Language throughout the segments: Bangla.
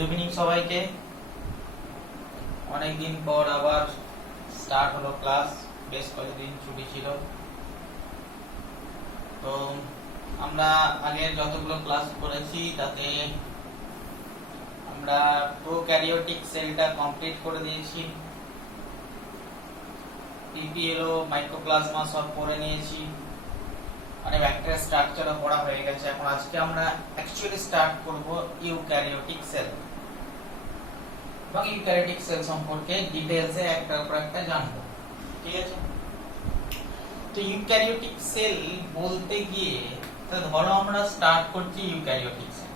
গুড ইভিনিং সবাইকে। অনেকদিন পর আবার স্টার্ট হলো ক্লাস, বেশ কয়েকদিন ছুটি ছিল। তো আমরা আগের যতগুলো ক্লাস করেছি তাতে আমরা প্রোক্যারিওটিক সেলটা কমপ্লিট করে দিয়েছি, পিপিএলও মাইক্রোপ্লাজমা সব পড়ে নিয়েছি, মানে ব্যাকটেরিয়া স্ট্রাকচারও পড়া হয়ে গেছে। এখন আজকে আমরা অ্যাকচুয়ালি স্টার্ট করব ইউক্যারিওটিক সেল এবং ইউক্যারিওটিক সেল সম্পর্কে ডিটেইলসে একটার পর একটা জানবো, ঠিক আছে? তো ইউক্যারিওটিক সেল বলতে গিয়ে ধরো আমরা স্টার্ট করছি ইউক্যারিওটিক সেল।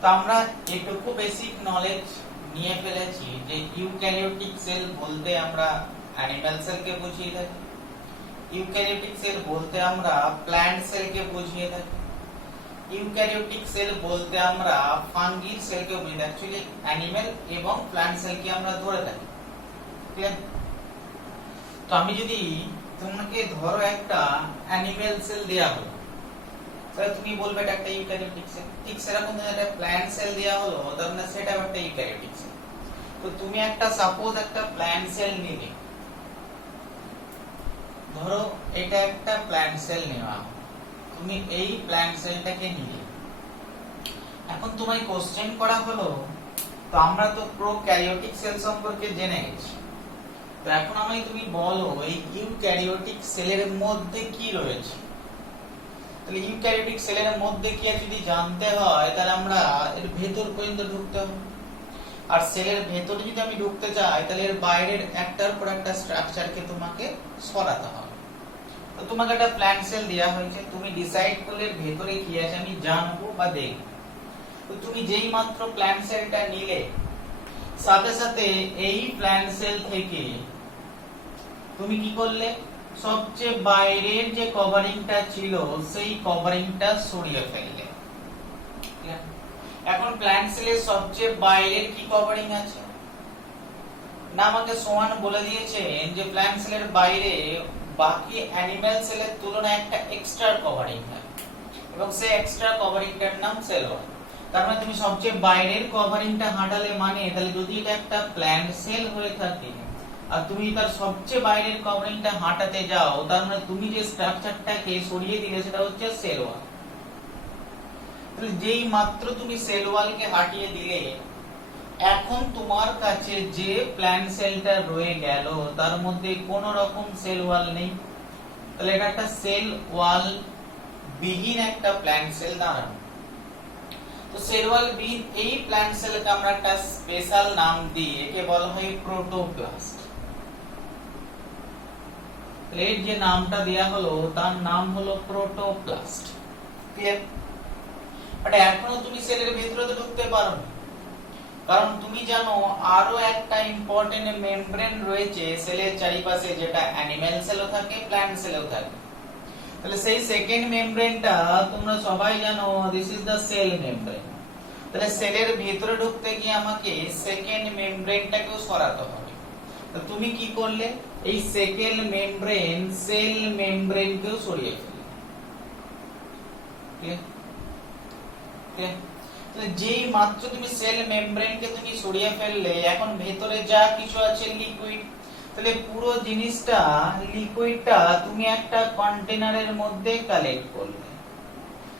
তো আমরা এটুকু বেসিক নলেজ নিয়ে ফেলেছি যে ইউক্যারিওটিক সেল বলতে আমরা অ্যানিমাল সেলকে বুঝিয়ে থাকি, ইউক্যারিওটিক সেল বলতে আমরা প্ল্যান্ট সেলকে বুঝিয়ে থাকি, ইউক্যারিওটিক সেল বলতে আমরা ফাঙ্গির সেলকে বুঝিয়ে থাকি। অ্যাকচুয়ালি অ্যানিমাল এবং প্ল্যান্ট সেলকে আমরা ধরে থাকি, ক্লিয়ার? তো আমি যদি তোমাকে ধরো একটা অ্যানিমাল সেল দেয়া হলো, তাহলে তুমি বলবে এটা একটা ইউক্যারিওটিক সেল। ঠিক সেরকম একটা প্ল্যান্ট সেল দেয়া হলো, তার মানে সেটা একটা ইউক্যারিওটিক সেল। তো তুমি একটা সাপোজ একটা প্ল্যান্ট সেল নিলে, ধরো এটা একটা প্ল্যান্ট সেল নেওয়া, তুমি এই প্ল্যান্ট সেলটাকে নিলে, এখন তোমায় কোশ্চেন করা হলো, তো আমরা তো প্রোক্যারিওটিক সেল সম্পর্কে জেনে গেছি, তো এখন আমায় তুমি বলো এই ইউক্যারিওটিক সেলের মধ্যে কি রয়েছে। তাহলে ইউক্যারিওটিক সেলের মধ্যে কি আছে যদি জানতে হয়, তাহলে আমরা এর ভেতর পর্যন্ত ঢুকতে হবে। আর সেলের ভেতরে যদি আমি ঢুকতে চাই, তাহলে এর বাইরের একটার পর একটা স্ট্রাকচারকে তোমাকে সরাতে হবে। তো তোমাকে একটা প্ল্যান্ট সেল দেয়া হয়েছে, তুমি ডিসাইড করলে এর ভেতরে কি আছে আমি জানবো বা দেখব। তো তুমি যেই মাত্র প্ল্যান্ট সেলটা নিলে, সাথে সাথে এই প্ল্যান্ট সেল থেকে তুমি কি করলে, সবচেয়ে বাইরের যে কভারিংটা ছিল সেই কভারিংটা সরিয়ে ফেললে। এখন প্ল্যান্ট সেলের সবচেয়ে বাইরের কি কভারিং আছে না, আমাকে সোয়ান বলে দিয়েছেন যে প্ল্যান্ট সেলের বাইরে বাকি অ্যানিমাল সেলের তুলনায় একটা এক্সট্রা কভারিং থাকে এবং সেই এক্সট্রা কভারিংটার নাম সেল ওয়াল। তার মানে তুমি সবচেয়ে বাইরের কভারিংটা হাঁটালে, মানে তাহলে যদি এটা একটা প্ল্যান্ট সেল হয়ে থাকে আর তুমি তার সবচেয়ে বাইরের কভারিংটা হাঁটাতে যাও, তার মানে তুমি যে স্ট্রাকচারটাকে সরিয়ে দিলে সেটা হচ্ছে সেল ওয়াল। তাহলে যেই মাত্র তুমি সেল ওয়ালকে হাঁটিয়ে দিলে, এখন তোমার কাছে যে প্ল্যান্ট সেলটা রয়ে গেল তার মধ্যে কোনো রকম সেল ওয়াল নেই, তাহলে এটা একটা সেল ওয়াল বিহীন একটা প্ল্যান্ট সেল দাঁড়ানো। তো সেল ওয়াল বিহীন এই প্ল্যান্ট সেলকে আমরা একটা স্পেশাল নাম দিই, একে বলা হয় প্রোটোপ্লাস্ট। এর যে নামটা দেয়া হলো তার নাম হলো প্রোটোপ্লাস্ট, ক্লিয়ার? বাট এখনো তুমি সেলের ভিতরে তো ঢুকতে পারো না, কারণ তুমি জানো আরো একটা ইম্পর্টেন্ট মেমব্রেন রয়েছে সেলের চারিপাশে, যেটা অ্যানিমাল সেলও থাকে প্ল্যান্ট সেলও থাকে। তাহলে সেই সেকেন্ড মেমব্রেনটা তোমরা সবাই জানো, this is the cell membrane. তাহলে সেলের ভিতরে ঢুকতে গিয়ে আমাকে সেকেন্ড মেমব্রেনটাকেও সরাতে হবে। তো তুমি কি করলে, এই সেকেন্ড মেমব্রেন সেল মেমব্রেনকেও সরিয়ে ফেললে, ক্লিয়ার? যেই মাত্র তুমি সেল মেমব্রেনকে তুমি সরিয়ে ফেললে, এখন ভেতরে যা কিছু আছে লিকুইড, তাহলে পুরো জিনিসটা লিকুইডটা তুমি একটা কন্টেনারের মধ্যে কালেক্ট করলে।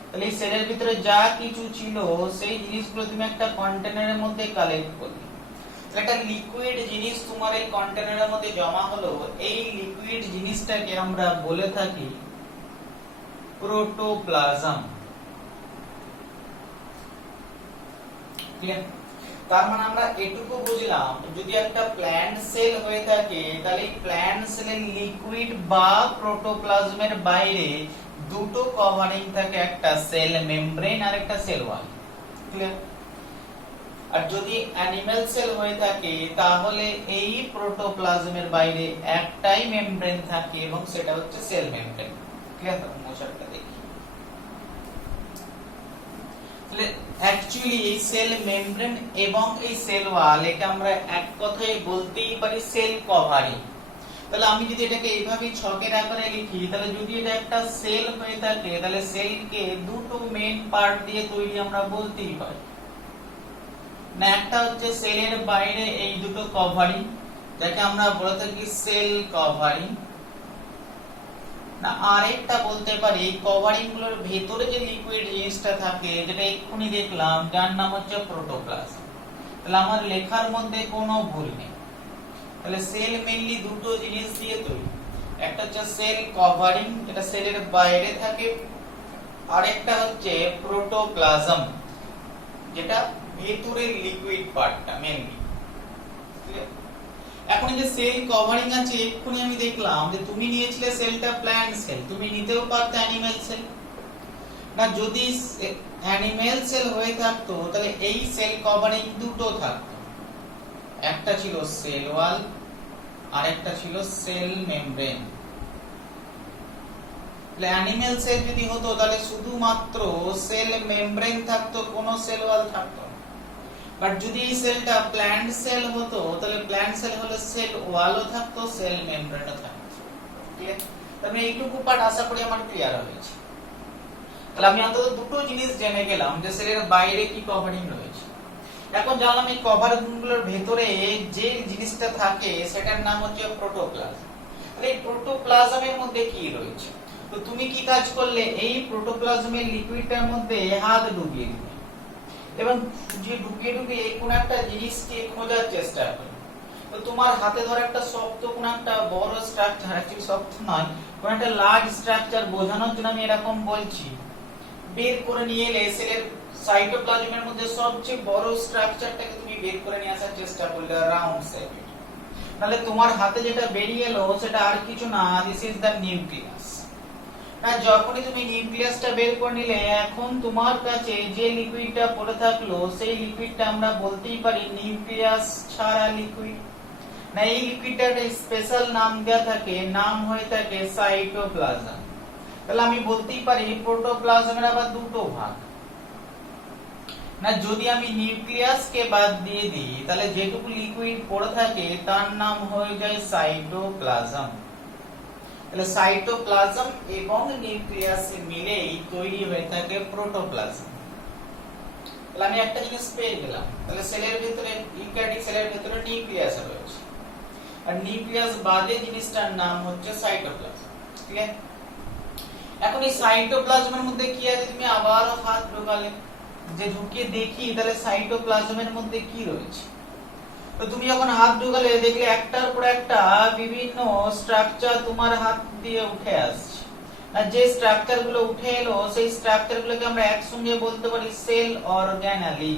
তাহলে সেলের ভিতরে যা কিছু ছিল সেই জিনিসগুলো তুমি একটা কন্টেনারের মধ্যে কালেক্ট করলে। একটা লিকুইড জিনিস তোমার এই কন্টেনারের মধ্যে জমা হলো, এই লিকুইড জিনিসটাকে আমরা বলে থাকি প্রোটোপ্লাজম, ক্লিয়ার? তার মানে আমরা এটুকু বুঝলাম, যদি একটা প্ল্যান্ট সেল হয়ে থাকে তাহলে এই প্ল্যান্ট সেলের লিকুইড বা প্রোটোপ্লাজমের বাইরে দুটো কভারিং থাকে, একটা সেল মেমব্রেন আর একটা সেল ওয়াল, ক্লিয়ার? আর যদি অ্যানিমাল সেল হয়ে থাকে তাহলে এই প্রোটোপ্লাজমের বাইরে একটাই মেমব্রেন থাকে এবং সেটা হচ্ছে সেল মেমব্রেন, ক্লিয়ার? মোশনটা দেখি। তাহলে অ্যাকচুয়ালি এই সেল মেমব্রেন এবং এই সেল ওয়াল, একে আমরা এক কথায় বলতেই পারি সেল কভারিং। তাহলে আমি যদি এটাকে এইভাবে ছকের আকারে লিখি, তাহলে যদি এটা একটা সেল হয়ে থাকে, তাহলে সেলকে দুটো মেইন পার্ট দিয়ে তৈরি আমরা বলতেই পারি। না একটা হচ্ছে সেলের বাইরে এই দুটো কভারিং, যাকে আমরা বলে থাকি সেল কভারিং। না আরেকটা বলতে পারি কভারিং গুলোর ভেতরে যে লিকুইড জিনিসটা থাকে, যেটা এক্ষুনি দেখলাম, যার নাম হচ্ছে প্রোটোপ্লাজম। তাহলে আমার লেখার মধ্যে কোনো ভুল নেই। তাহলে সেল মেইনলি দুটো জিনিস দিয়ে তৈরি, একটা হচ্ছে সেল কভারিং, যেটা সেলের বাইরে থাকে, আর একটা হচ্ছে প্রোটোপ্লাজম, যেটা ভেতরের লিকুইড পার্টটা মেইনলি। এখন এই যে সেল কভারিং আছে, এক্ষুনি আমি দেখলাম যে তুমি নিয়েছিলে সেলটা প্ল্যান্ট সেল, তুমি নিতেও পারতে অ্যানিমেল সেল। না যদি অ্যানিমেল সেল হয়ে থাকতো, তাহলে এই সেল কভারিং দুটো থাকতো, একটা ছিল সেল ওয়াল আর একটা ছিল সেল মেমব্রেন। তাহলে অ্যানিমেল সেল যদি হতো, তাহলে শুধুমাত্র সেল মেমব্রেন থাকতো, কোনো সেল ওয়াল থাকতো। বাট যদি এই সেলটা প্ল্যান্ট সেল হতো, তাহলে প্ল্যান্ট সেল হলে সেল ওয়ালও থাকতো, সেল মেমব্রেনও থাকতো। ক্লিয়ার? তাহলে এইটুকু পার্ট আশা করি আমার ক্লিয়ার হয়েছে। তাহলে আমি অন্তত দুটো জিনিস জেনে গেলাম, যে সেলের বাইরে কি কভারিং রয়েছে। এখন জানলাম এই কভারিং গুলোর ভেতরে যে জিনিসটা থাকে সেটার নাম হচ্ছে প্রোটোপ্লাজম। তাহলে এই প্রোটোপ্লাজমের মধ্যে কি রয়েছে? তো তুমি কি কাজ করলে, এই প্রোটোপ্লাজমের লিকুইডটার মধ্যে হাত ডুবিয়ে দিলে এবং যে ডুবিয়ে ডুবিয়ে কোন একটা জিনিসকে খোঁজার চেষ্টা করলে। তো তোমার হাতে ধরে একটা শক্ত কোন একটা বড় স্ট্রাকচার, অ্যাকচুয়ালি শক্ত নয়, কোন একটা লার্জ স্ট্রাকচার বোঝানোর জন্য আমি এরকম বলছি, বের করে নিয়ে এলে সেলের সাইটোপ্লাজমের মধ্যে সবচেয়ে বড় স্ট্রাকচারটাকে তুমি বের করে নিয়ে আসার চেষ্টা করলে, রাউন্ড শেপ। তাহলে তোমার হাতে যেটা বেরিয়ে এলো সেটা আর কিছু না, দিস ইজ দ্য নিউক্লিয়াস। না যখনই তুমি নিউক্লিয়াসটা বের করে নিলে, এখন তোমার কাছে যে লিকুইডটা পড়ে থাকলো, সেই লিকুইডটা আমরা বলতেই পারি নিউক্লিয়াস ছাড়া লিকুইড। না এই লিকুইডটার স্পেশাল নাম দেয়া থাকে, নাম হয়ে থাকে সাইটোপ্লাজম। তাহলে আমি বলতেই পারি প্রোটোপ্লাজমের আবার দুটো ভাগ। না যদি আমি নিউক্লিয়াসকে বাদ দিয়ে দিই, তাহলে যেটুকু লিকুইড পড়ে থাকে তার নাম হয়ে যায় সাইটোপ্লাজম। তাহলে সাইটোপ্লাজম এবং নিউক্লিয়াস মিলেই তৈরি হয়ে থাকে প্রোটোপ্লাজম। তাহলে আমি একটা জিনিস পেয়ে গেলাম, তাহলে সেলের ভিতরে, ইউক্যারিওটিক সেলের ভিতরে নিউক্লিয়াস রয়েছে, আর নিউক্লিয়াস বাদে জিনিসটার নাম হচ্ছে সাইটোপ্লাজম। ঠিক আছে? এখন এই সাইটোপ্লাজমের মধ্যে কি আছে, তুমি আবার হাত ঢোকালে, যে ঢুকিয়ে দেখি তাহলে সাইটোপ্লাজমের মধ্যে কি রয়েছে। তো তুমি যখন হাত ঢোকালে, দেখলে একটার পর একটা বিভিন্ন স্ট্রাকচার তোমার হাত দিয়ে উঠে আসছে। আর যে স্ট্রাকচার গুলো উঠে এলো, সেই স্ট্রাকচার গুলোকে আমরা একসঙ্গে বলতে পারি সেল অর্গানালি।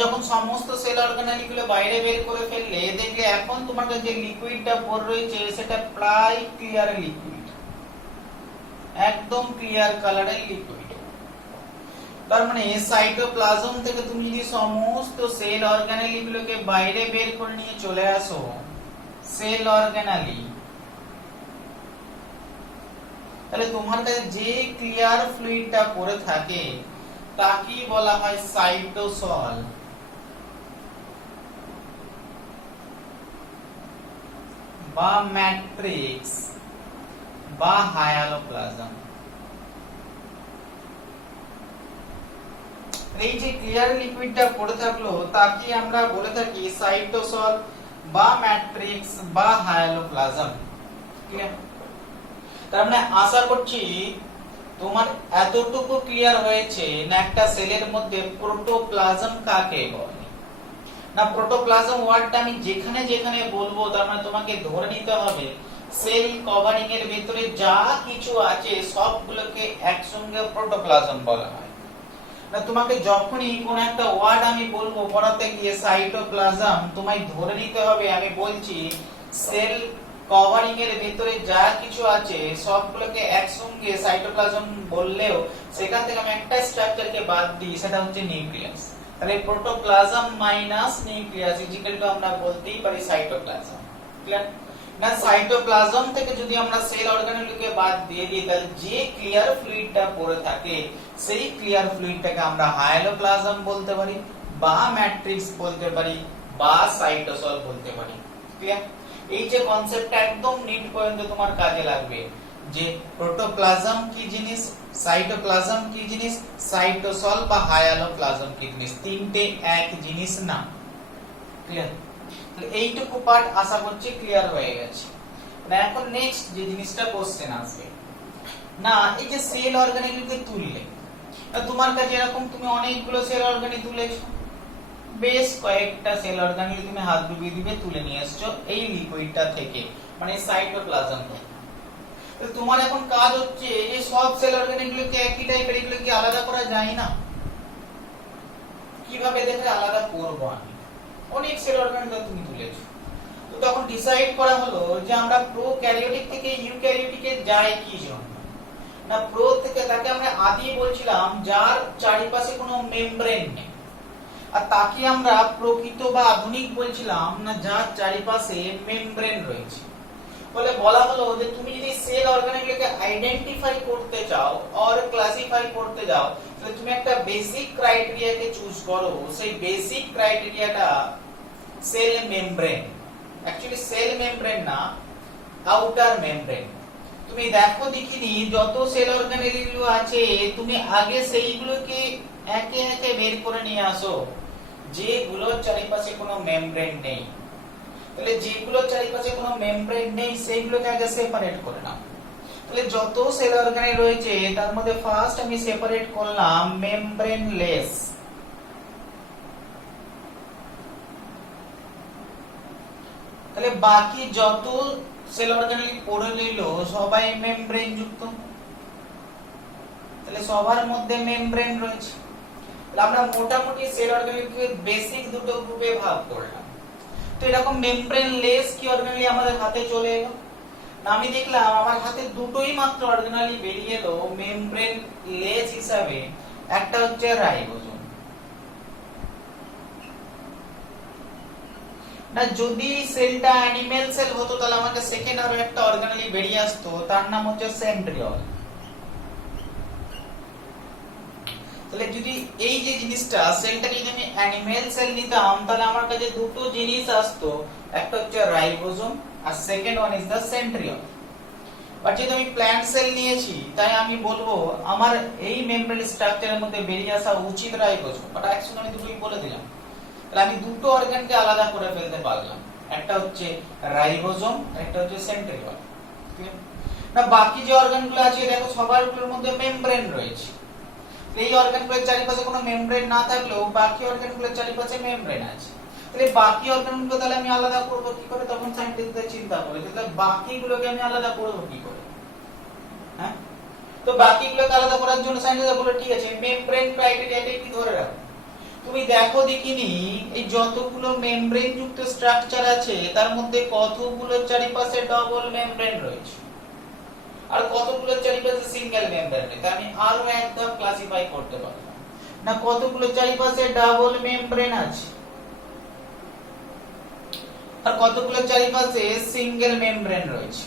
যখন সমস্ত সেল অর্গানালি গুলো বাইরে বের করে ফেললে, দেখলে এখন তোমার কাছে যে লিকুইডটা পড়ে রয়েছে সেটা প্রায় ক্লিয়ার লিকুইড, একদম ক্লিয়ার কালারের লিকুইড। তার মানে সাইটোপ্লাজম থেকে তুমি যদি সমস্ত সেল অর্গানালি গুলোকে বাইরে বের করে নিয়ে চলে আসো, সেল অর্গানালি, তাহলে তোমার কাছে যে ক্লিয়ার ফ্লুইডটা পড়ে থাকে তাকে বলা হয় সাইটোসল বা ম্যাট্রিক্স বা হায়ালোপ্লাজম। এই যে ক্লিয়ার লিকুইডটা পড়ে থাকলো তাকে আমরা বলে থাকি সাইটোসল বা ম্যাট্রিক্স বা হায়ালোপ্লাজম। ক্লিয়ার? তার মানে আশা করছি তোমার এতটুকু ক্লিয়ার হয়েছে না একটা সেলের মধ্যে প্রোটোপ্লাজম কাকে বলে। না প্রোটোপ্লাজম ওয়ার্ডটা আমি যেখানে যেখানে বলবো, তার মানে তোমাকে ধরে নিতে হবে সেল কভারিং এর ভিতরে যা কিছু আছে সবগুলোকে একসঙ্গে প্রোটোপ্লাজম বলা হয়। না তোমাকে যখনই কোন একটা ওয়ার্ড আমি বলবো পড়াতে গিয়ে সাইটোপ্লাজম, তোমায় ধরে নিতে হবে আমি বলছি সেল কভারিং এর ভিতরে যা কিছু আছে সবগুলোকে একসঙ্গে সাইটোপ্লাজম বললেও সেখান থেকে আমি একটা স্ট্রাকচারকে বাদ দিই, সেটা হচ্ছে নিউক্লিয়াস। তাহলে protoplasm minus nucleus equal to আমরা বলতেই পারি সাইটোপ্লাজম। ক্লিয়ার? না সাইটোপ্লাজম থেকে যদি আমরা সেল অর্গানেলকে বাদ দিয়ে দিই, তাহলে যে ক্লিয়ার ফ্লুইডটা পড়ে থাকে সেই ক্লিয়ার ফ্লুইডটাকে আমরা হায়ালোপ্লাজম বলতে পারি বা ম্যাট্রিক্স বলতে পারি বা সাইটোসল বলতে পারি। ক্লিয়ার? এই যে কনসেপ্টটা একদম নিট পর্যন্ত তোমার কাজে লাগবে যে প্রোটোপ্লাজম কি জিনিস, সাইটোপ্লাজম কি জিনিস, সাইটোসল বা হায়ালোপ্লাজম কি জিনিস, তিনটে এক জিনিস না। ক্লিয়ার? তাহলে এইটুকু পার্ট আশা করছি ক্লিয়ার হয়ে গেছে। না এখন নেক্সট যে জিনিসটা কোশ্চেন আসবে না, এই যে সেল অর্গানেলকে তুললে তোমার কাছে এরকম তুমি অনেকগুলো সেল অর্গানেল তুলেছো, বেশ কয়েকটা সেল অর্গানেল তুমি হাত ডুবিয়ে দিবে তুলে নিয়ে এসছো এই লিকুইডটা থেকে, মানে সাইটোপ্লাজম থেকে। তোমার এখন কাজ হচ্ছে এই সব সেল অর্গানেলগুলোকে একই টাইপের, এগুলোকে আলাদা করা যায় না, কিভাবে দেখে আলাদা করব আমি? অনেক সেল অর্গানেল তুমি তুলেছো, তো তখন ডিসাইড করা হলো যে আমরা প্রোক্যারিওটিক থেকে ইউক্যারিওটিকে যাই কি জন্য না, প্রো থেকে তাকে আমরা আদি বলছিলাম যার চারিপাশে কোনো মেমব্রেন নেই, আর তাকে আমরা প্রকৃত বা আধুনিক বলছিলাম না যার চারিপাশে মেমব্রেন রয়েছে। বলে বলা হলো যে তুমি যদি সেল অর্গানেলকে আইডেন্টিফাই করতে চাও আর ক্লাসিফাই করতে যাও তাহলে তুমি একটা বেসিক ক্রাইটেরিয়াকে চুজ করো, সেই বেসিক ক্রাইটেরিয়াটা cell membrane. Actually cell membrane না, আউটার মেমব্রেন। তুমি দেখো দেখিনি যত সেল অর্গানেলগুলো আছে তুমি আগে সেইগুলোকে একে একে বের করে নিয়ে আসো যেগুলোর চারিপাশে কোনো মেমব্রেন নেই। তাহলে যেগুলোর চারিপাশে কোনো মেমব্রেন নেই সেইগুলোকে আগে সেপারেট করে নাও। তাহলে যত সেল অর্গানেল রয়েছে তার মধ্যে ফার্স্ট আমি সেপারেট করলাম মেমব্রেনলেস। তাহলে বাকি যত সেল অর্গানেল পড়ে নিল সবাই মেমব্রেন যুক্ত, তাহলে সবার মধ্যে মেমব্রেন রয়েছে। তাহলে আমরা মোটামুটি সেল অর্গানেলকে বেসিক দুটো গ্রুপে ভাগ করলাম। তো এরকম মেমব্রেনলেস কি অর্গানেল আমাদের হাতে চলে এলো না, আমি দেখলাম আমার হাতে দুটোই মাত্র অর্গানেল বেরিয়ে এলো মেমব্রেনলেস হিসাবে। একটা হচ্ছে রাইবোজোম। না যদি সেলটা অ্যানিমেল সেল হতো তাহলে আমাকে সেকেন্ড আরো একটা অর্গানেল বেরিয়ে আসতো, তার নাম হচ্ছে সেন্ট্রিওল। তাহলে যদি এই যে জিনিসটা সেলটাকে যদি আমি অ্যানিমেল সেল নিতাম তাহলে আমার কাছে দুটো জিনিস আসতো, একটা হচ্ছে রাইবোজোম আর second one is the centriole. But যেহেতু আমি প্ল্যান্ট সেল নিয়েছি তাই আমি বলবো আমার এই মেমব্রেন স্ট্রাকচারের মধ্যে বেরিয়ে আসা উচিত রাইবোজোম, বাট একসঙ্গে আমি দুটোই বলে দিলাম। তাহলে আমি দুটো অর্গানকে আলাদা করে ফেলতে পারলাম, একটা হচ্ছে রাইবোজোম একটা হচ্ছে সেন্ট্রিওল। না বাকি যে অর্গানগুলো আছে দেখো সবারগুলোর মধ্যে মেমব্রেন রয়েছে। এই অর্গানগুলোর চারিপাশে কোনো মেমব্রেন না থাকলেও বাকি অর্গানগুলোর চারিপাশে মেমব্রেন আছে। তাহলে বাকি অর্গানগুলো তাহলে আমি আলাদা করব কি করে? তখন সায়েন্টিস্টদের চিন্তা করে তাহলে বাকিগুলোকে আমি আলাদা করব কি করে। হ্যাঁ, তো বাকিগুলোকে আলাদা করার জন্য সায়েন্টিস্টরা বলে ঠিক আছে মেমব্রেন ক্রাইটেরিয়াটা কি ধরে রাখো। তুমি দেখো দেখিনি এই যতগুলো মেমব্রেন যুক্ত স্ট্রাকচার আছে তার মধ্যে কতগুলো চারিপাশে ডবল মেমব্রেন রয়েছে আর কতগুলো চারিপাশে সিঙ্গেল মেমব্রেন রয়েছে। আমি আরো একদম ক্লাসিফাই করতে পারলাম না কতগুলো চারিপাশে ডাবল মেমব্রেন আছে আর কতগুলো চারিপাশে সিঙ্গেল মেমব্রেন রয়েছে।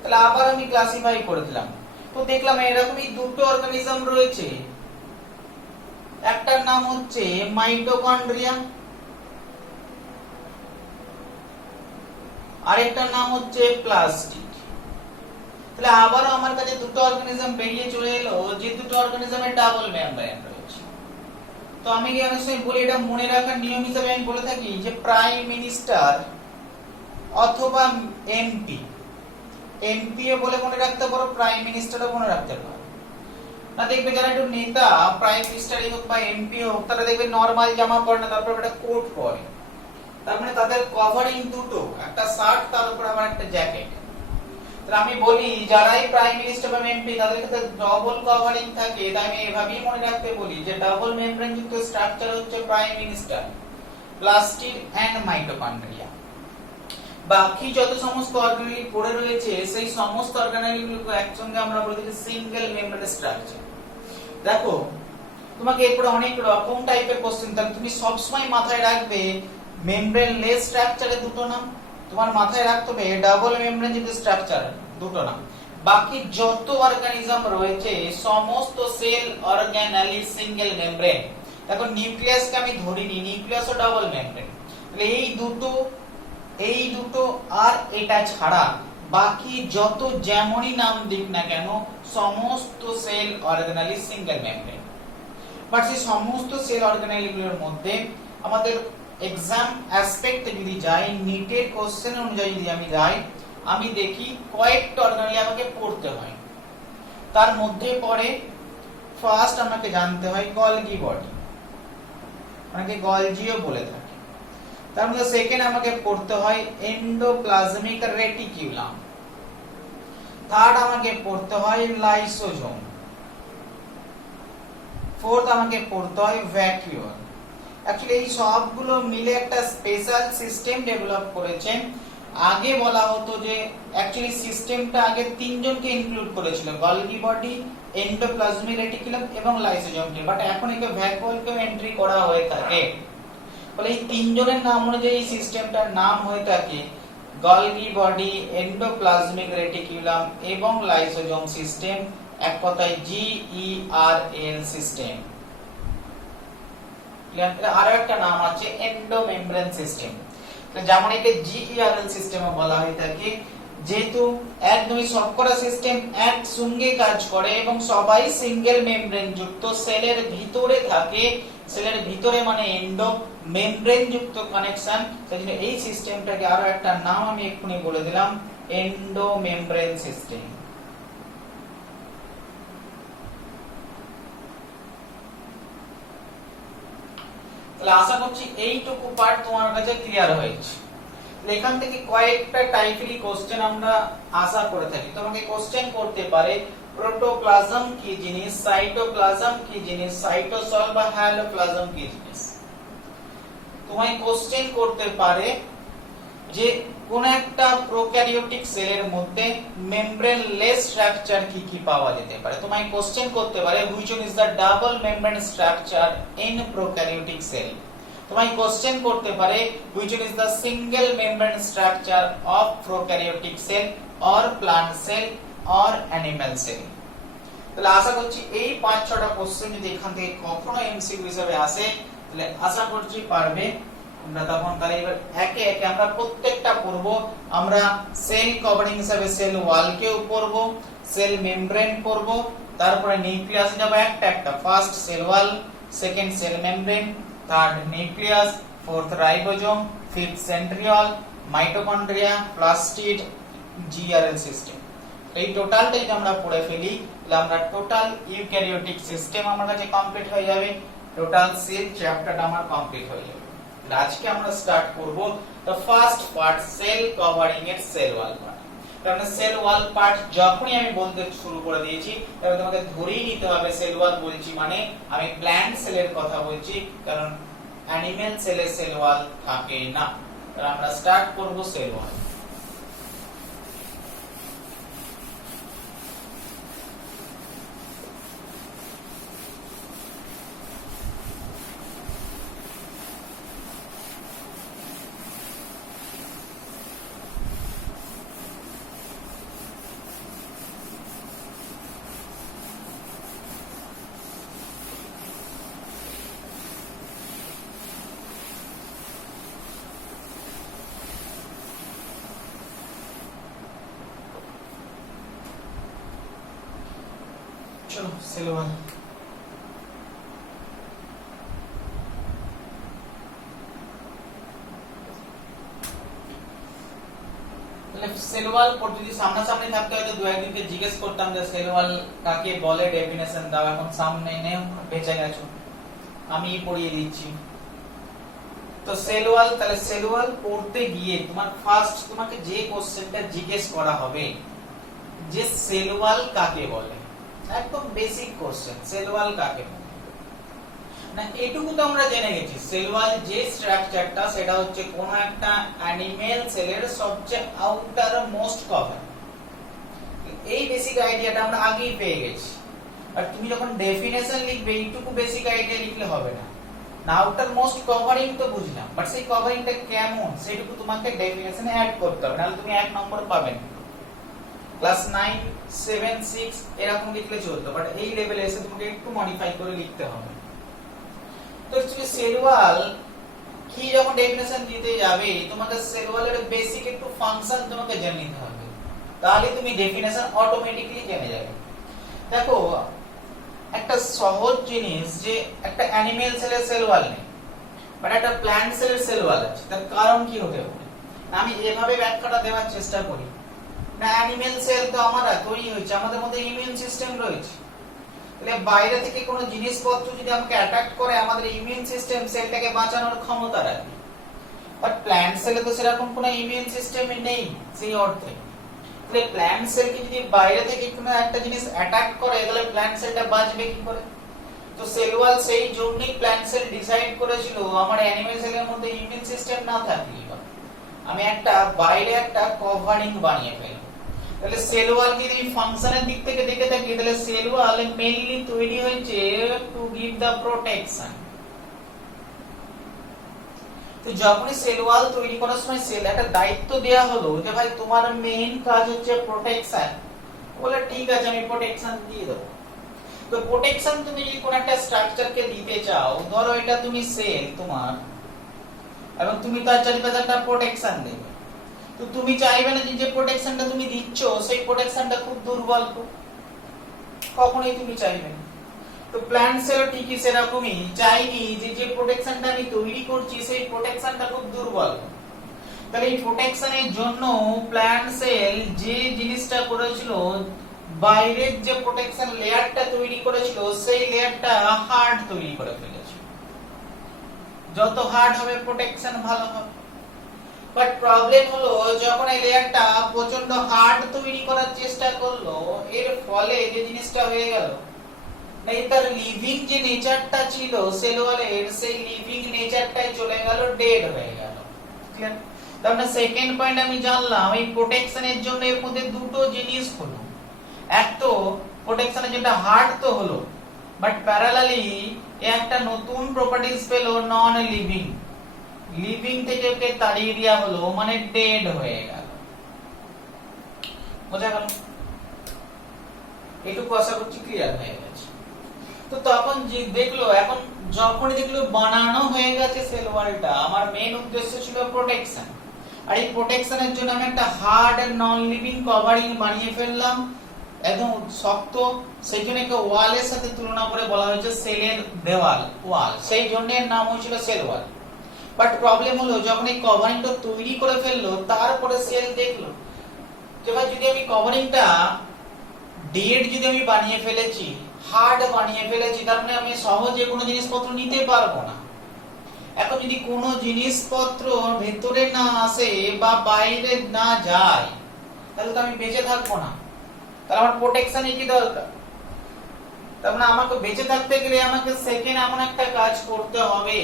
তাহলে আবার আমি ক্লাসিফাই করে দিলাম, তো দেখলাম এরকমই দুটো অর্গানিজম রয়েছে, একটার নাম হচ্ছে মাইটোকন্ড্রিয়া আরেকটার নাম হচ্ছে প্লাস্টিড। তাহলে আবারও আমার কাছে দুটো অর্গানিজম বেরিয়ে চলে এলো যে দুটো অর্গানিজমের ডাবল মেমব্রেন রয়েছে। তো আমি কি অনেক সময় বলি এটা মনে রাখার নিয়ম হিসেবে আমি বলে থাকি যে প্রাইম মিনিস্টার অথবা এমপি, এমপিও বলে মনে রাখতে পারো প্রাইম মিনিস্টারও মনে রাখতে পারো। না দেখবে যারা একটু নেতা প্রাইম মিনিস্টারই হোক বা এমপি হোক তারা দেখবে নরমাল জামা পরে না, তারপর একটা কোট পরে, তার মানে তাদের কভারিং দুটো, একটা শার্ট তার উপর আবার একটা জ্যাকেট। তাহলে আমি বলি যারাই প্রাইম মিনিস্টার বা এমপি তাদের কাছে ডবল কভারিং থাকে, তাই আমি এভাবেই মনে রাখতে বলি যে ডাবল মেমব্রেন যুক্ত স্ট্রাকচার হচ্ছে prime minister, plastid and mitochondria. বাকি যত সমস্ত অর্গানেল পড়ে রয়েছে সেই সমস্ত অর্গানেলগুলোকে একসঙ্গে আমরা বলে দিই সিঙ্গেল মেমব্রেন স্ট্রাকচার। দেখো তোমাকে এরপরে অনেক রকম টাইপের কোশ্চেন, তাহলে তুমি সবসময় মাথায় রাখবে মেমব্রেনলেস স্ট্রাকচারে দুটো নাম, তোমার মাথায় রাখতে হবে ডাবল মেমব্রেন যুক্ত স্ট্রাকচার দুটো নাম। বাকি যত অর্গানিজম রয়েছে সমস্ত সেল অর্গানেল সিঙ্গেল মেমব্রেন। দেখো নিউক্লিয়াসকে আমি ধরিনি, নিউক্লিয়াসও ডাবল মেমব্রেন। তাহলে এই দুটো এই দুটো আর এটা ছাড়া বাকি যত যেমনই নাম দিক না কেন সমস্ত sell organelle single membrane. But সেই সমস্ত সেল অর্গানালিগুলোর মধ্যে আমাদের এক্সাম অ্যাসপেক্টে যদি যাই, নিটের কোশ্চেন অনুযায়ী যদি আমি যাই, আমি দেখি কয়েকটা অর্গানালি আমাকে পড়তে হয়। তার মধ্যে পড়ে ফার্স্ট আমাকে জানতে হয় গলগি বডি, অনেকে গলজিও বলে থাকে। তার মধ্যে সেকেন্ড আমাকে পড়তে হয় এন্ডোপ্লাজমিক রেটিকুলাম। থার্ড আমাকে পড়তে হয় লাইসোজোম। ফোর্থ আমাকে পড়তে হয় ভ্যাকুওল। অ্যাকচুয়ালি এই সবগুলো মিলে একটা স্পেশাল সিস্টেম ডেভেলপ করেছেন। আগে বলা হতো যে অ্যাকচুয়ালি সিস্টেমটা আগে তিনজনকে ইনক্লুড করেছিল, গলগি বডি, এন্ডোপ্লাজমিক রেটিকুলাম এবং লাইসোজোমকে, বাট এখন একে ভ্যাকুওলকেও এন্ট্রি করা হয়ে থাকে। ফলে এই তিনজনের নাম অনুযায়ী এই সিস্টেমটার নাম হয়ে থাকে গলগি বডি, এন্ডোপ্লাজমিক রেটিকুলাম এবং লাইসোজোম সিস্টেম, এক কথায় GERL সিস্টেম। আরো একটা নাম আছে এন্ডোমেমব্রেন সিস্টেম। যেমন একে GERL সিস্টেম বলা হয়ে থাকে, যেহেতু একদমই সবকটা সিস্টেম একসঙ্গে কাজ করে এবং সবাই সিঙ্গেল মেমব্রেন যুক্ত সেলের ভিতরে থাকে। সেলের ভিতরে মানে এন্ডো মেমব্রেন যুক্ত কানেকশন, সেজন্য এই সিস্টেমটাকে আরো একটা নাম আমি এক্ষুনি বলে দিলাম, এন্ডোমেমব্রেন সিস্টেম। তাহলে আশা করছি এইটুকু পার্ট তোমার কাছে ক্লিয়ার হয়েছে। এখান থেকে কয়েকটা টাইপেরই কোশ্চেন আমরা আশা করে থাকি। তোমাকে কোশ্চেন করতে পারে প্রোটোপ্লাজম কি জিনিস, সাইটোপ্লাজম কি জিনিস, সাইটোসল বা হ্যালোপ্লাজম কি জিনিস। তোমায় কোশ্চেন করতে পারে যে কোন একটা প্রোক্যারিওটিক সেলের মধ্যে মেমব্রেন লেস স্ট্রাকচার কি কি পাওয়া যেতে পারে। তোমায় কোশ্চেন করতে পারে which one is the double membrane structure in prokaryotic cell। তোমায় কোশ্চেন করতে পারে which one is the single membrane structure of prokaryotic cell or plant cell or animal cell। তাহলে আশা করছি এই 5-6টা কোশ্চেন যদি এখান থেকে কখনো এমসিকিউ হিসেবে আসে তাহলে আশা করছি পারবে। আমরা তখন তাহলে এবার একে একে আমরা প্রত্যেকটা পড়ব। আমরা সেল কভারিং হিসেবে সেল ওয়ালকেও পড়ব, সেল মেমব্রেন পড়ব, তারপরে নিউক্লিয়াস যাব একটা একটা। First cell wall, second cell membrane, third nucleus, fourth ribosome, fifth centriole, mitochondria, plastid, GERL system. এই টোটালটা যদি আমরা পড়ে ফেলি তাহলে আমরা টোটাল ইউক্যারিওটিক সিস্টেম আমার কাছে কমপ্লিট হয়ে যাবে, টোটাল সেল চ্যাপ্টারটা আমার কমপ্লিট হয়ে যাবে। আজকে আমরা স্টার্ট করব the first part, cell covering এর সেল ওয়াল পার্ট। কারণ সেল ওয়াল পার্ট যখনই আমি বলতে শুরু করে দিয়েছি তবে তোমাকে ধরেই নিতে হবে সেল ওয়াল বলছি মানে আমি প্ল্যান্ট সেলের কথা বলছি, কারণ অ্যানিমেল সেলে সেল ওয়াল থাকে না। তাহলে আমরা স্টার্ট করব সেল ওয়াল। চলো সেল ওয়াল। সেল ওয়াল যদি সামনাসামনি থাকতে হয়তো দু একদিনকে জিজ্ঞেস করতাম যে সেল ওয়াল কাকে বলে, ডেফিনেশন দাও। এখন সামনে নেও, বেঁচে গেছো, আমি পড়িয়ে দিচ্ছি। তো সেল ওয়াল, তাহলে সেল ওয়াল পড়তে গিয়ে তোমার ফার্স্ট তোমাকে যে কোশ্চেনটা জিজ্ঞেস করা হবে যে সেল ওয়াল কাকে বলে, একদম বেসিক কোশ্চেন, সেল ওয়াল কাকে বলে। না এটুকু তো আমরা জেনে গেছি, সেল ওয়াল যে স্ট্রাকচারটা সেটা হচ্ছে কোন একটা অ্যানিমেল সেলের সবচেয়ে আউটার মোস্ট কভার। এই বেসিক আইডিয়াটা আমরা আগেই পেয়ে গেছি। আর তুমি যখন ডেফিনেশন লিখবে এইটুকু বেসিক আইডিয়া লিখলে হবে না। না আউটার মোস্ট কভারিং তো বুঝলাম, বাট সেই কভারিংটা কেমন সেটুকু তোমাকে ডেফিনেশনে অ্যাড করতে হবে, নাহলে তুমি 1 নম্বর পাবে না। ক্লাস 9, 7, 6 এরকম লিখলে চলতো, বাট এই লেভেলে এসে তোমাকে একটু মডিফাই করে লিখতে হবে। তো অ্যাকচুয়ালি সেল ওয়াল কি যখন ডেফিনেশন দিতে যাবে তোমাকে সেল ওয়ালের বেসিক একটু ফাংশন তোমাকে জেনে নিতে হবে, তাহলে তুমি ডেফিনেশন অটোমেটিক্যালি জেনে যাবে। দেখো একটা সহজ জিনিস যে একটা অ্যানিমেল সেলের সেল ওয়াল নেই, বাট একটা প্ল্যান্ট সেলের সেল ওয়াল আছে, তার কারণ কি হতে পারে? আমি এভাবে ব্যাখ্যাটা দেওয়ার চেষ্টা করি না, অ্যানিমেল সেল তো আমরা তৈরি হয়েছে, আমাদের মধ্যে ইমিউন সিস্টেম রয়েছে, তাহলে বাইরে থেকে কোনো জিনিসপত্র যদি আমাকে অ্যাটাক করে আমাদের ইমিউন সিস্টেম সেলটাকে বাঁচানোর ক্ষমতা রাখে। বাট প্ল্যান্ট সেলে তো সেরকম কোনো ইমিউন সিস্টেম নেই সেই অর্থে। তাহলে প্ল্যান্ট সেলকে যদি বাইরে থেকে কোনো একটা জিনিস অ্যাটাক করে তাহলে প্ল্যান্ট সেলটা বাঁচবে কি করে? তো সেল ওয়াল সেই জন্যই প্ল্যান্ট সেল ডিসাইড করেছিল আমার অ্যানিমেল সেলের মধ্যে ইমিউন সিস্টেম না থাকলে আমি একটা বাইরে একটা কভারিং বানিয়ে ফেলবো। তাহলে সেল ওয়াল কি যদি ফাংশনের দিক থেকে দেখে থাকি তাহলে সেল ওয়াল মেইনলি তৈরি হয়েছে টু গিভ দা প্রোটেকশন। তো যখনই সেল ওয়াল তৈরি করার সময় সেল একটা দায়িত্ব দেয়া হলো যে ভাই তোমার মেইন কাজ হচ্ছে প্রোটেকশন, বলে ঠিক আছে আমি প্রোটেকশন দিয়ে দেবো। তো প্রোটেকশন তুমি যদি কোন একটা স্ট্রাকচারকে দিতে চাও, ধরো এটা তুমি সেল তোমার এবং তুমি তার চারিপাশে একটা প্রোটেকশন দেবে, তো তুমি চাইবে না যে প্রোটেকশনটা তুমি দিচ্ছ সেই প্রোটেকশনটা খুব দুর্বল হোক, কখনোই তুমি চাইবে না। তো প্ল্যান্ট সেলও ঠিকই সেরকমই চাইনি যে প্রোটেকশনটা আমি তৈরি করছি সেই প্রোটেকশনটা খুব দুর্বল। তাহলে এই প্রোটেকশনের জন্য প্ল্যান্ট সেল যে জিনিসটা করেছিল, বাইরের যে প্রোটেকশন লেয়ারটা তৈরি করেছিল সেই লেয়ারটা হার্ড তৈরি করে ফেলেছে। যত হার্ড হবে প্রোটেকশন ভালো হবে। বাট প্রবলেম হলো যখন এই লেয়ারটা প্রচন্ড হার্ড তৈরি করার চেষ্টা করলো, এর ফলে যে জিনিসটা হয়ে গেল এই তার লিভিং যে নেচারটা ছিল সেল ওয়ালের সেই লিভিং নেচারটাই চলে গেল, ডেড হয়ে গেল। ক্লিয়ার? তার মানে সেকেন্ড পয়েন্ট আমি জানলাম এই প্রোটেকশনের জন্য এর মধ্যে দুটো জিনিস হলো, এক তো প্রোটেকশনের যেটা হার্ড তো হলো, বাট প্যারালালি একটা নতুন প্রপার্টিজ পেলো নন লিভিং, লিভিং থেকে ওকে তাড়িয়ে দেওয়া হলো মানে ডেড হয়ে গেল। বোঝা গেল? এটুকু আশা করছি ক্লিয়ার হয়ে গেছে। তো তখন যে দেখলো, এখন যখনই দেখলো বানানো হয়ে গেছে সেল ওয়ালটা, আমার মেইন উদ্দেশ্য ছিল প্রোটেকশন, আর এই প্রোটেকশনের জন্য আমি একটা hard and non living covering বানিয়ে ফেললাম, একদম শক্ত, সেই জন্য একটা ওয়ালের সাথে তুলনা করে বলা হয়েছে সেলের দেওয়াল, ওয়াল, সেই জন্য এর নাম হয়েছিল সেল ওয়াল। বাট প্রবলেম হলো যখন এই কভারিংটা তৈরি করে ফেললো তারপরে সেল দেখলো যে ভাই যদি আমি কভারিংটা ডেড যদি আমি বানিয়ে ফেলেছি, হার্ড বানিয়ে ফেলেছি, তার মানে আমি সহজে কোনো জিনিসপত্র নিতে পারবো না। এখন যদি কোনো জিনিসপত্র ভেতরে না আসে বা বাইরে না যায় তাহলে তো আমি বেঁচে থাকবো না, তাহলে আমার প্রোটেকশনে কি দরকার? তার মানে আমাকে বেঁচে থাকতে গেলে আমাকে সেকেন্ড এমন একটা কাজ করতে হবে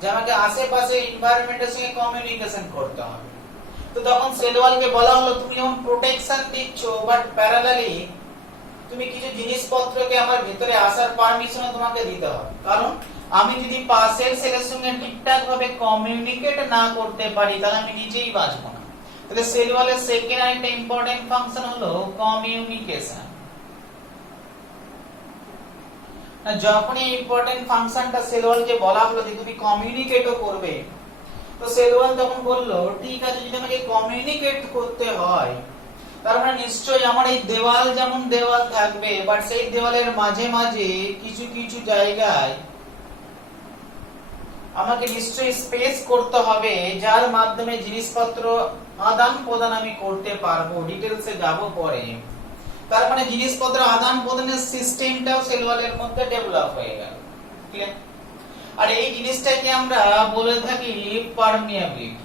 যে আমাকে আশেপাশে এনভায়রনমেন্টের সঙ্গে কমিউনিকেশন করতে হবে। তো তখন সেল ওয়ালকে বলা হলো তুমি যখন প্রোটেকশন দিচ্ছ বাট প্যারালালি তুমি কিছু জিনিসপত্রকে আমার ভিতরে আসার পারমিশন তোমাকে দিতে হবে, কারণ আমি যদি পাশের সেলের সঙ্গে ঠিকঠাক ভাবে কমিউনিকেট না করতে পারি তাহলে আমি নিজেই বাঁচবো না। তাহলে সেল ওয়ালের সেকেন্ড একটা ইম্পর্টেন্ট ফাংশন হলো কমিউনিকেশন। যখন এই ইম্পর্টেন্ট ফাংশনটা সেল ওয়ালকে বলা হলো যে তুমি কমিউনিকেটও করবে, তো সেল ওয়াল তখন বললো ঠিক আছে যদি আমাকে কমিউনিকেট করতে হয় তার মানে নিশ্চয়ই আমার এই দেওয়াল যেমন দেওয়াল থাকবে, বাট সেই দেওয়ালের মাঝে মাঝে কিছু কিছু জায়গায় আমাকে নিশ্চয়ই স্পেস করতে হবে যার মাধ্যমে জিনিসপত্র আদান প্রদান আমি করতে পারবো। ডিটেইলসে যাব পরে। তার মানে জিনিসপত্র আদান প্রদানের সিস্টেমটাও সেল ওয়ালের মধ্যে ডেভেলপ হয়ে গেল। ক্লিয়ার? আর এই জিনিসটাকে আমরা বলে থাকি পারমিয়াবিলিটি।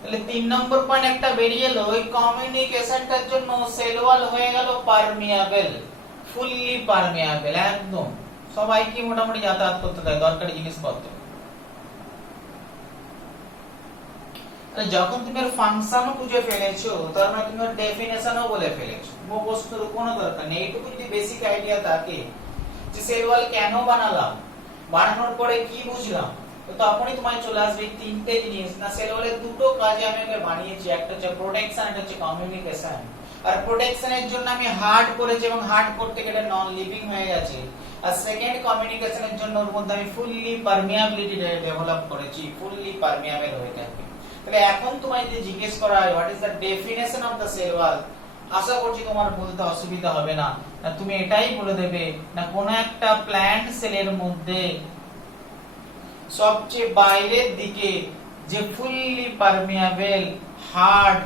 তাহলে 3 নম্বর পয়েন্ট একটা বেরিয়ে এলো, এই কমিউনিকেশনটার জন্য সেল ওয়াল হয়ে গেল পারমিয়াবল, ফুললি পারমিয়াবল, একদম সবাইকে মোটামুটি যাতায়াত করতে দেয় দরকারি জিনিসপত্র। যখন তুমি এর ফাংশনও খুঁজে ফেলেছো তার মানে তুমি এর ডেফিনেশনও বলে ফেলেছো, মুখস্থর কোনো দরকার নেই। এইটুকু যদি বেসিক আইডিয়া থাকে যে সেল ওয়াল কেন বানালাম, বানানোর পরে কি বুঝলাম, তো তখনই তোমায় চলে আসবে এই তিনটে জিনিস না সেল ওয়ালের দুটো কাজে আমি ওকে বানিয়েছি, একটা হচ্ছে প্রোটেকশন, একটা হচ্ছে কমিউনিকেশন। আর প্রোটেকশনের জন্য আমি হার্ড করেছি এবং হার্ড করতে গেলে নন লিভিং হয়ে গেছে, আর সেকেন্ড কমিউনিকেশনের জন্য ওর মধ্যে আমি ফুললি পারমিয়াবিলিটি ডেভেলপ করেছি, ফুললি পারমিয়াবল হয়ে থাকবে। তাহলে এখন তোমায় যদি জিজ্ঞেস করা হয় what is the definition of the cell wall, আশা করছি তোমার বলতে অসুবিধা হবে না। তুমি এটাই বলে দেবে না কোন একটা প্ল্যান্ট সেলের মধ্যে সবচেয়ে বাইরের দিকে যে fully permeable hard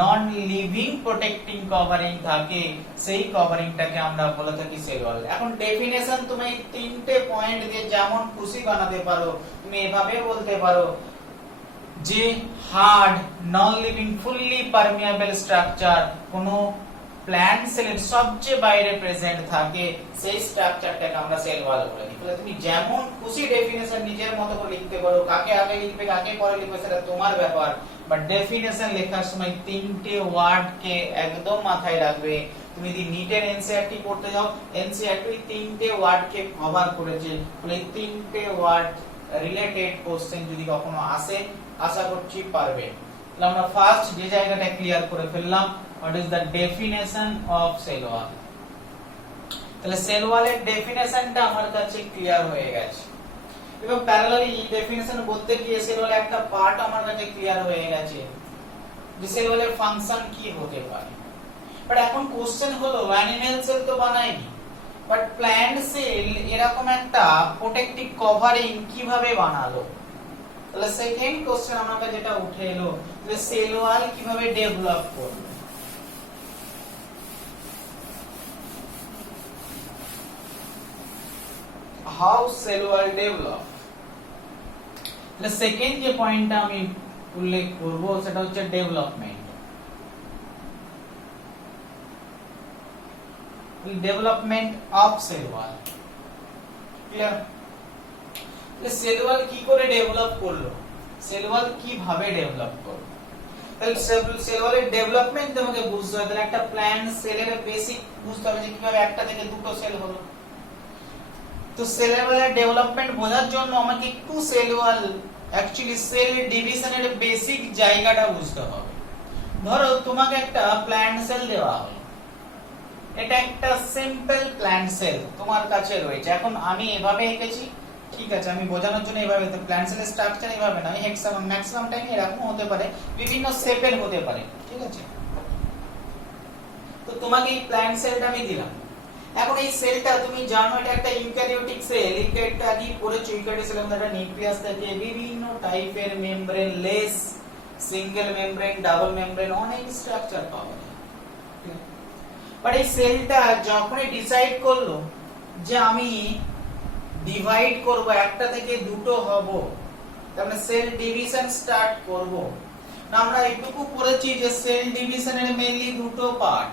non living protecting covering থাকে সেই কভারিংটাকে আমরা বলে থাকি সেল ওয়াল। এখন ডেফিনেশন তুমি তিনটে পয়েন্ট দিয়ে যেমন খুশি বানাতে পারো, তুমি এভাবে বলতে পারো যে hard non living fully permeable structure কোন প্ল্যান্ট সেলের সবচেয়ে বাইরে প্রেজেন্ট থাকে সেই স্ট্রাকচারটাকে আমরা সেল ওয়াল বলে দিই। তাহলে তুমি যেমন খুশি ডেফিনেশন নিজের মতো করে লিখতে পারো, কাকে আগে লিখবে কাকে পরে লিখবে সেটা তোমার ব্যাপার, বাট ডেফিনেশন লেখার সময় তিনটে ওয়ার্ড কে একদম মাথায় রাখবে। তুমি যদি নিটের এনসিইআরটি করতে যাও, এনসিইআরটি তিনটে ওয়ার্ড কে কভার করেছে, তাহলে তিনটে ওয়ার্ড রিলেটেড কোশ্চেন যদি কখনো আসে আশা করছি পারবে। তাহলে আমরা ফার্স্ট যে জায়গাটা ক্লিয়ার করে ফেললাম, what is the definition of cell wall। তাহলে সেল ওয়ালের ডেফিনেশনটা আমার কাছে ক্লিয়ার হয়ে গেছে এবং প্যারালালি এই ডেফিনেশন বলতে গিয়ে সেল ওয়ালের একটা পার্ট আমার কাছে ক্লিয়ার হয়ে গেছে যে সেল ওয়ালের ফাংশন কি হতে পারে। বাট এখন কোশ্চেন হলো অ্যানিমাল সেল তো বানায়নি, বাট প্ল্যান্ট সেল এরকম একটা প্রোটেক্টিভ কভারিং কিভাবে বানালো। তাহলে সেকেন্ড কোশ্চেন আমার কাছে যেটা উঠে এলো যে সেল ওয়াল কিভাবে ডেভেলপ করলো। How cell wall develop। তাহলে সেকেন্ড যে পয়েন্টটা আমি উল্লেখ করব সেটা হচ্ছে development. Development of cell wall clear. তাহলে সেল ওয়াল কি করে ডেভেলপ করলো, সেল ওয়াল কিভাবে ডেভেলপ করলো। তাহলে সেল ওয়ালের ডেভেলপমেন্ট তোমাকে বুঝতে হবে। তাহলে একটা প্ল্যান্ট সেলের বেসিক বুঝতে হবে যে কিভাবে একটা থেকে দুটো সেল হলো। তো সেল ওয়ালের ডেভেলপমেন্ট বোঝার জন্য আমাকে একটু সেল ওয়াল অ্যাকচুয়ালি সেল ডিভিশনের বেসিক জায়গাটা বুঝতে হবে। ধরো তোমাকে একটা প্ল্যান্ট সেল দেওয়া হলো, এটা একটা সিম্পল প্ল্যান্ট সেল তোমার কাছে রয়েছে। এখন আমি এভাবে এঁকেছি, ঠিক আছে, আমি বোঝানোর জন্য এভাবে, তো প্ল্যান্ট সেলের স্ট্রাকচার এভাবে না, হেক্সাগন ম্যাক্সিমাম টাইম এরকম হতে পারে, বিভিন্ন শেপের হতে পারে, ঠিক আছে। তো তোমাকে এই প্ল্যান্ট সেলটা আমি দিলাম। এখন এই সেলটা তুমি জানো এটা একটা ইউক্যারিওটিক সেল। এটা কি পড়েছো, ইউক্যারিওটিক সেলের মধ্যে একটা নিউক্লিয়াস থাকে, বিভিন্ন টাইপের membrane, less, single membrane, double membrane, অনেক স্ট্রাকচার পাওয়া যায়। বাট এই সেলটা যখনই ডিসাইড করলো যে আমি ডিভাইড করব, একটা থেকে দুটো হব, তার মানে সেল ডিভিশন স্টার্ট করব। না আমরা এইটুকু পড়েছি যে সেল ডিভিশনের মেইনলি দুটো পার্ট,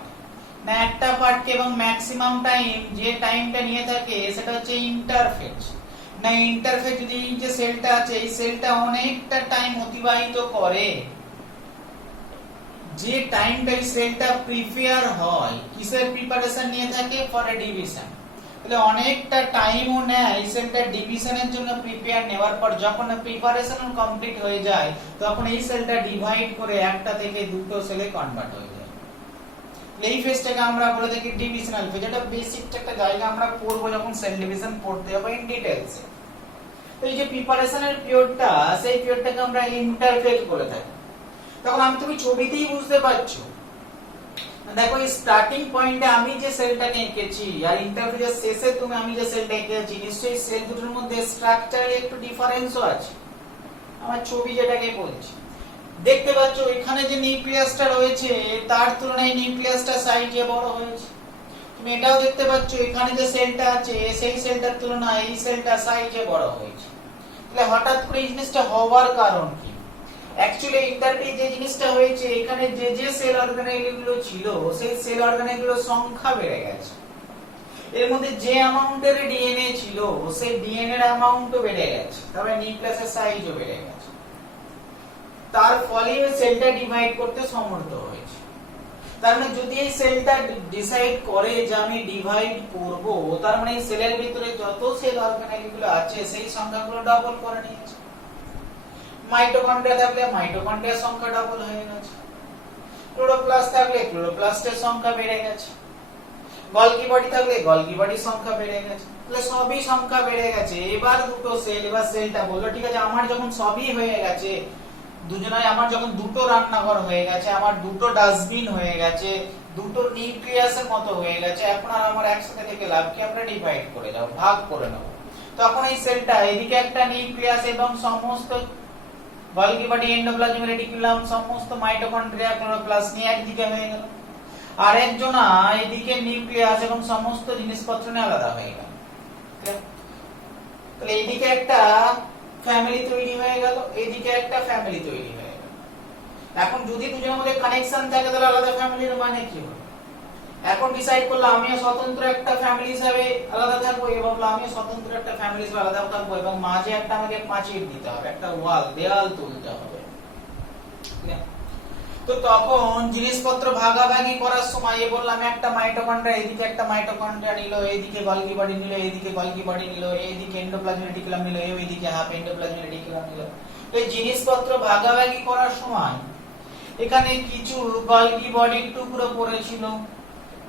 না একটা পার্ট এবং ম্যাক্সিমাম টাইম যে টাইমটা নিয়ে থাকে সেটা হচ্ছে ইন্টারফেজ। না ইন্টারফেজ যদি এই যে সেলটা আছে এই সেলটা অনেকটা টাইম অতিবাহিত করে, যে টাইমটা এই সেলটা প্রিপেয়ার হয়, কিসের প্রিপারেশন নিয়ে থাকে, ফর এ ডিভিশন। তাহলে অনেকটা টাইমও নেয় এই সেলটা ডিভিশনের জন্য প্রিপেয়ার নেওয়ার পর যখন প্রিপারেশন কমপ্লিট হয়ে যায় তখন এই সেলটা ডিভাইড করে একটা থেকে দুটো সেলে কনভার্ট হয়ে যায়। এই ফেজটাকে আমরা বলে থাকি ডিভিশনাল ফেজ। এটা বেসিক একটা জায়গা আমরা পড়বো যখন সেল ডিভিশন পড়তে হবে ইন ডিটেইলস। তো এই যে প্রিপারেশনের পিরিয়ডটা, সেই পিরিয়ডটাকে আমরা ইন্টারফেজ বলে থাকি। তখন আমি তুমি ছবিতেই বুঝতে পারছো, দেখো এই স্টার্টিং পয়েন্টে আমি যে সেলটাকে এঁকেছি আর ইন্টারফেজের শেষে তুমি আমি যে সেলটা এঁকেছি, নিশ্চয়ই সেল দুটোর মধ্যে স্ট্রাকচারালি একটু ডিফারেন্সও আছে। আমার ছবি যেটাকে বলছি দেখতে পাচ্ছ, এখানে যে নিউক্লিয়াসটা রয়েছে তার তুলনায় নিউক্লিয়াসটা সাইজে বড় হয়েছে। তুমি এটাও দেখতে পাচ্ছ এখানে যে সেলটা আছে সেই সেলটার তুলনায় এই সেলটা সাইজে বড় হয়েছে। তাহলে হঠাৎ করে এই জিনিসটা হওয়ার কারণ কি? অ্যাকচুয়ালি ইন্টারফেজে যে জিনিসটা হয়েছে, এখানে যে যে সেল অর্গানেলগুলো ছিল সেই সেল অর্গানেলগুলোর সংখ্যা বেড়ে গেছে। এর মধ্যে যে অ্যামাউন্টের ডিএনএ ছিল সেই ডিএনএ এর অ্যামাউন্টও বেড়ে গেছে, তবে নিউক্লিয়াসের সাইজও বেড়ে গেছে। তার ফলে সেলটা ডিভাইড করতে সমর্থ হয়েছে। তার মানে যদি এই সেলটা ডিসাইড করে যে আমি ডিভাইড করব, তার মানে এই সেলের ভিতরে যত সেল অর্গানেলগুলো আছে সেই সংখ্যাগুলো ডাবল করে নিয়েছে। মাইটোকন্ড্রিয়া থাকলে মাইটোকন্ড্রিয়ার সংখ্যা ডাবল হয়ে গেছে, ক্লোরোপ্লাস্ট থাকলে ক্লোরোপ্লাস্টের সংখ্যা বেড়ে গেছে। গলগি বডি থাকলে গলগি বডির সংখ্যা বেড়ে গেছে, তাহলে সবই সংখ্যা বেড়ে গেছে। এবার দুটো সেল, এবার সেলটা বললো ঠিক আছে আমার যখন সবই হয়ে গেছে, দুজনায় আমার যখন দুটো রান্নাঘর হয়ে গেছে, আমার দুটো ডাস্টবিন হয়ে গেছে, দুটো নিউক্লিয়াসের মতো হয়ে গেছে, এখন আর আমার একসাথে থেকে লাভ কি, আমরা ডিভাইড করে দাও, ভাগ করে নেব। তখন এই সেলটা এদিকে একটা নিউক্লিয়াস এবং সমস্ত গলগি বডি, এন্ডোপ্লাজমিক রেটিকুলাম, সমস্ত মাইটোকন্ড্রিয়া, ক্লোরোপ্লাস্ট নিয়ে একদিকে হয়ে গেল, আর একজনা এদিকে নিউক্লিয়াস এবং সমস্ত জিনিসপত্র নিয়ে আলাদা হয়ে গেল। তাহলে এইদিকে একটা ফ্যামিলি তৈরি হয়ে গেল, এইদিকে একটা ফ্যামিলি তৈরি হয়ে গেল। এখন যদি দুজনের মধ্যে কানেকশন থাকে তাহলে আলাদা ফ্যামিলির মানে কি হলো? এখন ডিসাইড করলাম আমিও স্বতন্ত্র একটা ফ্যামিলি হিসেবে আলাদা থাকবো এবং আমিও স্বতন্ত্র একটা ফ্যামিলি হিসেবে আলাদা থাকবো, এবং মাঝে একটা আমাকে প্রাচীর দিতে হবে, একটা ওয়াল, দেওয়াল তুলতে হবে। তো তখন জিনিসপত্র ভাগাভাগি করার সময় বললাম একটা মাইটোকন্ড্রিয়া, এদিকে একটা মাইটোকন্ড্রিয়া নিল, এইদিকে গলগি বডি নিল, এইদিকে গলগি বডি নিল, এইদিকে এন্ডোপ্লাজমিক রেটিকুলাম নিল, এইদিকে হাফ এন্ডোপ্লাজমিক রেটিকুলাম নিল। এই জিনিসপত্র ভাগাভাগি করার সময় এখানে কিছু গলগি বডির টুকরো পড়েছিল,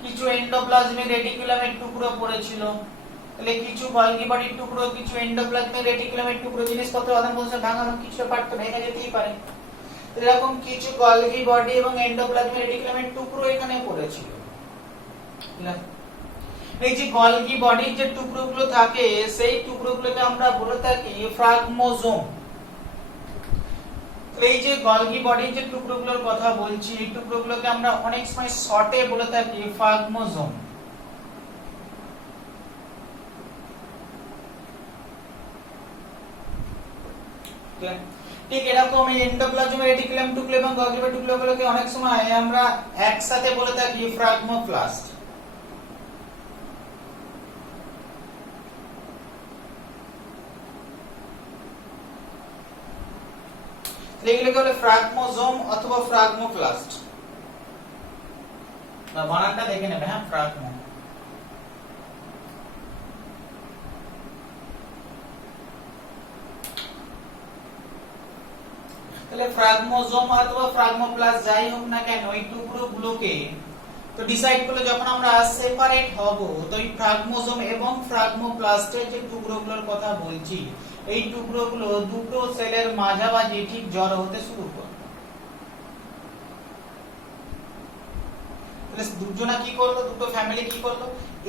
কিছু এন্ডোপ্লাজমিক রেটিকুলামের টুকরো পড়েছিল, তাহলে কিছু গলগি বডির টুকরো, কিছু এন্ডোপ্লাজমিক রেটিকুলামের টুকরো, জিনিসপত্র আদান প্রদান ভাঙানো কিছু পার্ট তো ভেঙে যেতেই পারে। এরকম কিছু গলগি বডি এবং এন্ডোপ্লাজমিক রেটিকুলামের টুকরো এখানে পড়েছিল। এই যে গলগি বডির যে টুকরোগুলো থাকে সেই টুকরোগুলোকে আমরা বলে থাকি ফ্রাগমোজোম। এই যে গলগি বডির যে টুকরোগুলোর কথা বলছি, এই টুকরোগুলোকে আমরা অনেক সময় শর্টে বলে থাকি ফ্রাগমোজোম। ঠিক এরকম এই এন্ডোপ্লাজমিক রেটিকুলাম টুকরো এবং গলগি বডি টুকরোগুলোকে অনেক সময় আমরা একসাথে বলে থাকি ফ্রাগমোপ্লাস্ট। এগুলোকে বলে ফ্রাগমোজোম অথবা ফ্রাগমোপ্লাস্ট। বানানটা দেখে নেবে, হ্যাঁ, ফ্রাগমো। তাহলে ফ্রাগমোজোম অথবা ফ্রাগমোপ্লাস্ট যাই হোক না কেন, এই টুকরোগুলোকে তো ডিসাইড করলে যখন আমরা সেপারেট হব, তো এই ফ্রাগমোজোম এবং ফ্রাগমোপ্লাস্টের যে টুকরোগুলোর কথা বলছি, এই টুকরোগুলো দুটো সেলের মাঝামাঝি ঠিক জড়ো হতে শুরু করবে। তাহলে দুজনা কি করলো, দুটো ফ্যামিলি কি করলো,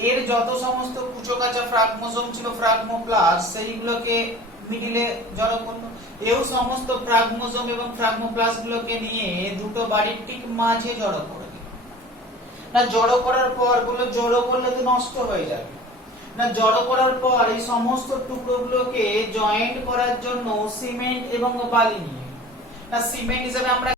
এর যত সমস্ত কুচোকাচা ফ্রাগমোজোম ছিল, ফ্রাগমোপ্লাস্ট, সেইগুলোকে মিডিলে জড়ো করলো। এও সমস্ত ফ্রাগমোজোম এবং ফ্রাগমোপ্লাস্ট গুলোকে নিয়ে দুটো বাড়ির ঠিক মাঝে জড়ো করে দিল। না জড়ো করার পর বললো জড়ো করলে তো নষ্ট হয়ে যাবে, না জড়ো করার পর এই সমস্ত টুকরোগুলোকে জয়েন্ট করার জন্য সিমেন্ট এবং বালি নিয়ে, না সিমেন্ট হিসেবে আমরা